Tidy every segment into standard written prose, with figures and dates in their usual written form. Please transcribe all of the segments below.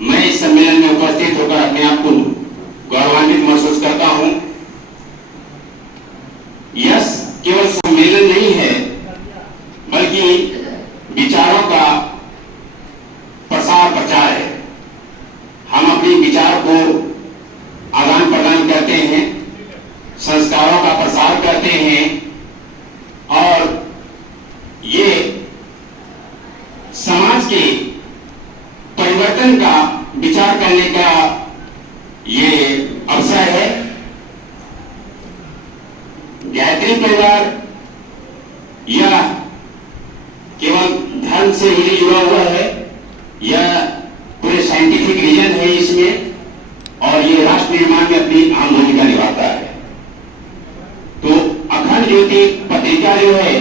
मैं इस सम्मेलन में उपस्थित होकर अपने आप को गौरवान्वित महसूस करता हूं। यह केवल सम्मेलन नहीं है, बल्कि विचारों का प्रसार प्रचार है। हम अपने विचार को आदान प्रदान करते हैं, संस्कारों का प्रसार करते हैं और ये समाज के परिवर्तन का विचार करने का ये अवसर है। गायत्री परिवार यह केवल धर्म से ही जुड़ा हुआ है, यह पूरे साइंटिफिक रीजन है इसमें, और ये राष्ट्र निर्माण में अपनी अहम भूमिका निभाता है। तो अखंड ज्योति पत्रिका जो है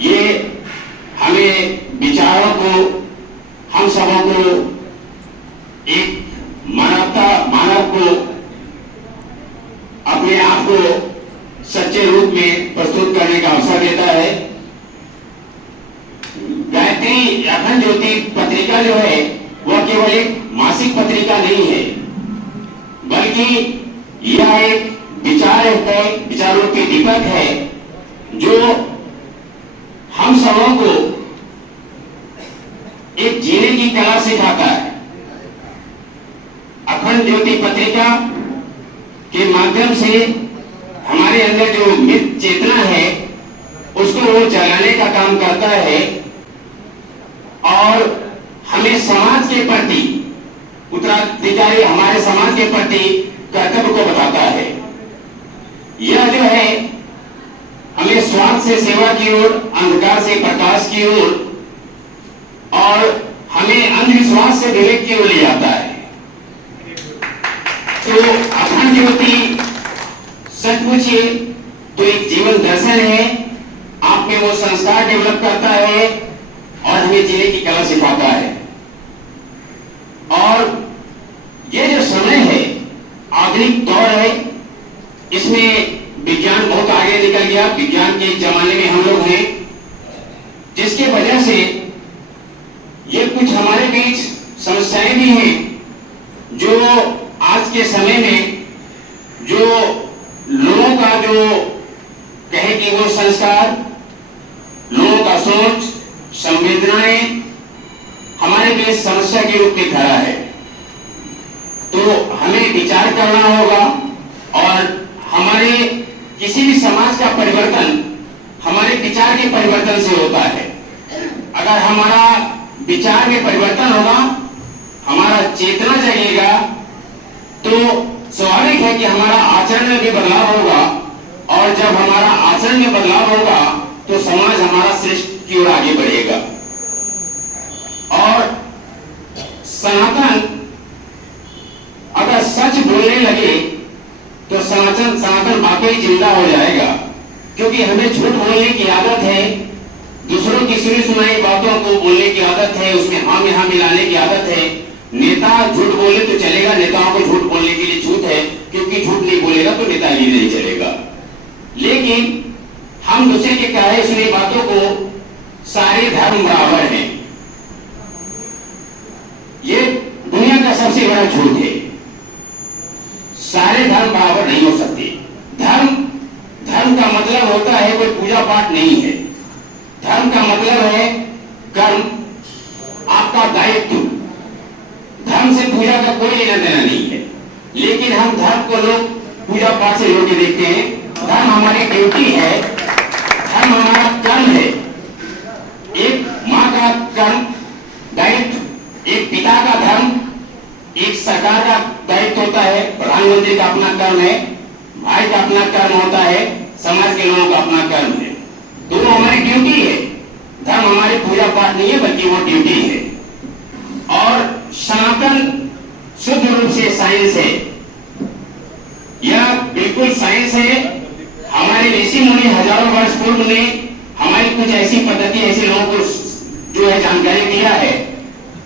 ये हमें विचारों को, हम सबों को, एक मानव को अपने आप को सच्चे रूप में प्रस्तुत करने का अवसर देता है। गायत्री अखंड ज्योति पत्रिका जो है वह केवल एक मासिक पत्रिका नहीं है, बल्कि यह एक विचार है, विचारों की दीपक है जो हम सबों को एक जीने की कला सिखाता है। अखंड ज्योति पत्रिका के माध्यम से हमारे अंदर जो मित चेतना है उसको वो जगाने का काम करता है और हमें समाज के प्रति, उत्तराधिकारी हमारे समाज के प्रति कर्तव्य को बताता है। यह जो है हमें स्वार्थ से सेवा की ओर, अंधकार से प्रकाश की ओर और हमें अंधविश्वास से विवेक की ओर ले जाता है। तो अखंड ज्योति सचमुच तो एक जीवन दर्शन है, आप में वो संस्कार डेवलप करता है और हमें जीने की कला सिखाता है। और ये जो समय है, आधुनिक दौर है, इसमें विज्ञान बहुत आगे निकल गया, विज्ञान के जमाने में हम लोग हैं, जिसके वजह से ये कुछ हमारे बीच समस्याएं भी हैं जो आज के समय में जो लोगों का जो कहे कि वो संस्कार, लोगों का सोच, संवेदनाएं हमारे बीच समस्या के रूप में खड़ा है। तो हमें विचार करना होगा और हमारे किसी भी समाज का परिवर्तन हमारे विचार के परिवर्तन से होता है। अगर हमारा विचार में परिवर्तन होगा, हमारा चेतना जगेगा, तो स्वाभाविक है कि हमारा आचरण में भी बदलाव होगा और जब हमारा आचरण में बदलाव होगा तो समाज हमारा श्रेष्ठ की ओर आगे बढ़ेगा। और सनातन अगर सच बोलने लगे तो सनातन वाकई जिंदा हो जाएगा, क्योंकि हमें झूठ बोलने की आदत है, दूसरों की सुनी सुनाई बातों को बोलने की आदत है, उसमें हाँ में हाँ मिलाने की आदत है। नेता झूठ बोले तो चलेगा, नेताओं को झूठ बोलने के लिए छूट है, क्योंकि झूठ नहीं बोलेगा तो नेतागिरी नहीं चलेगा। लेकिन हम दूसरे के कहे सुनी बातों को, सारे धर्म बराबर हैं, ये दुनिया का सबसे बड़ा झूठ है। सारे धर्म बराबर नहीं हो सकते। धर्म का मतलब होता है कोई पूजा पाठ नहीं है। धर्म का मतलब है कर्म, आपका दायित्व। धर्म से पूजा का कोई लेना देना नहीं है, लेकिन हम धर्म को लोग पूजा पाठ से जोड़ के देखते हैं। धर्म हमारी ड्यूटी है, धर्म हमारा कर्म है। एक माँ का कर्म दायित्व, एक पिता का धर्म, एक सरकार का दायित्व होता है, प्रधानमंत्री का अपना कर्म है, भाई का अपना कर्म होता है, समाज के लोगों का अपना कर्म है। दोनों हमारी ड्यूटी है। धर्म हमारी पूजा पाठ नहीं है, बल्कि वो ड्यूटी है। और सनातन शुद्ध रूप से साइंस है, यह बिल्कुल साइंस है। हमारे ऋषि मुनि हजारों वर्ष पूर्व में हमारी कुछ ऐसी पद्धति ऐसे लोगों को जो है जानकारी दिया है।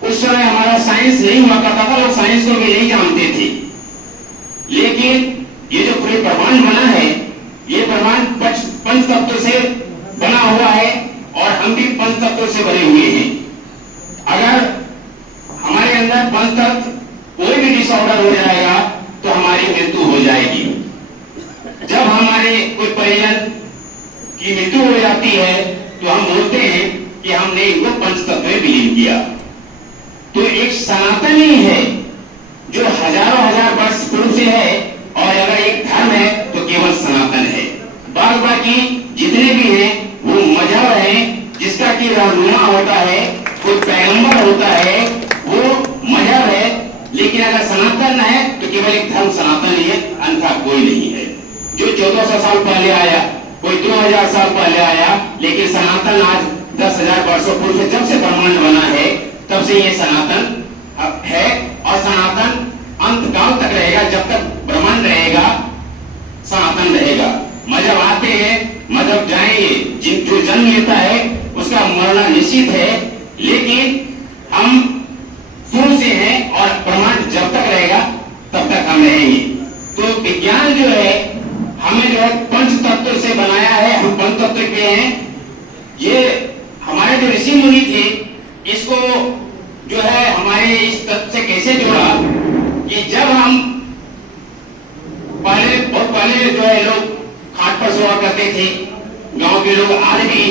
उस समय हमारा साइंस नहीं हुआ करता था, लोग साइंस को भी नहीं जानते थे। लेकिन ये जो पूरे ब्रह्मांड बना है, ये ब्रह्मांड पंच तत्व से बना हुआ है और हम भी पंच तत्व से बने हुए हैं। अगर हमारे अंदर पंचतत्व कोई भी डिसऑर्डर हो जाएगा तो हमारी मृत्यु हो जाएगी। जब हमारे कोई परिजन की मृत्यु हो जाती है तो हम बोलते हैं कि हमने इनको पंचतत्व में विलीन किया। तो एक सनातनी है जो हजारों हजार वर्ष पूर्व से है, और अगर एक धर्म है तो केवल सनातन है। बाकी जितने भी हैं वो मजहब है जिसका कि रहनुमा होता है, कोई पैगंबर होता है, वो मजहब है। लेकिन अगर सनातन है तो केवल एक धर्म सनातन ही है, अन्यथा कोई नहीं है। जो 1400 साल पहले आया, कोई 2000 साल पहले आया, लेकिन सनातन आज 10,000 वर्षों पूर्व से, जब से ब्रह्मांड बना है तब से ये सनातन है, और सनातन अंत काल तक रहेगा। जब तक ब्रह्मांड रहेगा सनातन रहेगा। मजहब आते हैं, मजहब जाएंगे, जो जन्म लेता है उसका मरना निश्चित है, लेकिन हम शुरू से हैं और ब्रह्मांड जब तक रहेगा तब तक हम रहेंगे। तो विज्ञान जो है हमें जो है पंच तत्व से बनाया है, हम पंच तत्व के हैं। ये हमारे जो ऋषि मुनि थे, इसको जो है हमारे इस तत्व से कैसे जोड़ा कि जब हम बहुत पहले जो है लोग खाट पर सोया करते थे, गांव के लोग आज भी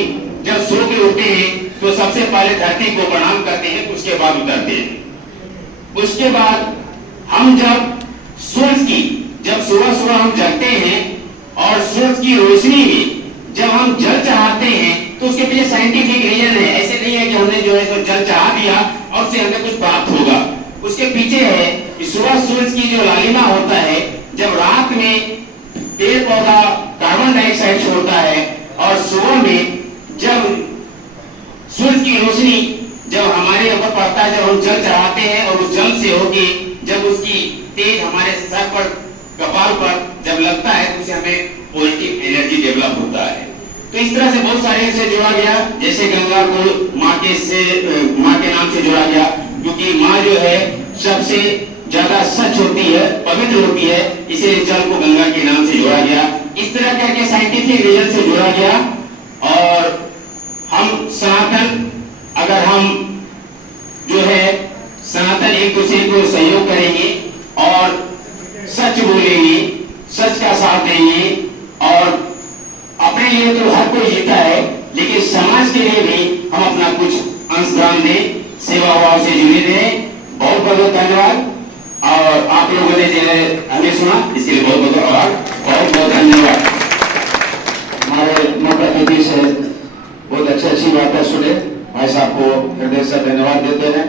जब सो के उठते हैं तो सबसे पहले धरती को प्रणाम करते हैं, उसके बाद उतरते हैं। उसके बाद हम जब सूरज की, जब सुबह सुबह हम जगते हैं और सूरज की रोशनी में जब हम जल चढ़ाते हैं तो उसके पीछे साइंटिफिक रीजन है। ऐसे नहीं है कि हमने जो है तो जल चढ़ा दिया और उससे हमें कुछ प्राप्त होगा। उसके पीछे है कि सुबह सूरज की जो लालिमा होता है, जब रात में पेड़ पौधा कार्बन डाइऑक्साइड छोड़ता है और सुबह में जब सूरज की रोशनी जब हमारे ऊपर पड़ता है, जब हम जल चढ़ाते हैं और उस जल से होके जब उसकी तेज हमारे सर पर, कपाल पर जब लगता है तो उससे हमें पॉजिटिव एनर्जी डेवलप होता है। तो इस तरह से बहुत सारे से जोड़ा गया। जैसे गंगा को माँ के नाम से जोड़ा गया, क्योंकि माँ जो है सबसे ज्यादा सच होती है, पवित्र होती है, इसीलिए जल को गंगा के नाम से जोड़ा गया। इस तरह करके साइंटिफिक रीजन से जोड़ा गया। और हम सनातन, अगर हम जो है सनातन एक दूसरे को सहयोग करेंगे और सच बोलेंगे, सच का साथ देंगे, और अपने लिए तो हर कोई जीता है, लेकिन समाज के लिए भी हम अपना कुछ अंशदान दें, सेवा भाव से जुड़े रहें। बहुत बहुत धन्यवाद। और आप लोगों ने जो है हमें सुना, इसके लिए बहुत बहुत आभार, बहुत बहुत धन्यवाद। हमारे मुख्य अतिथि से बहुत अच्छी बातें सुने, भाई साहब को हृदय से धन्यवाद देते हैं।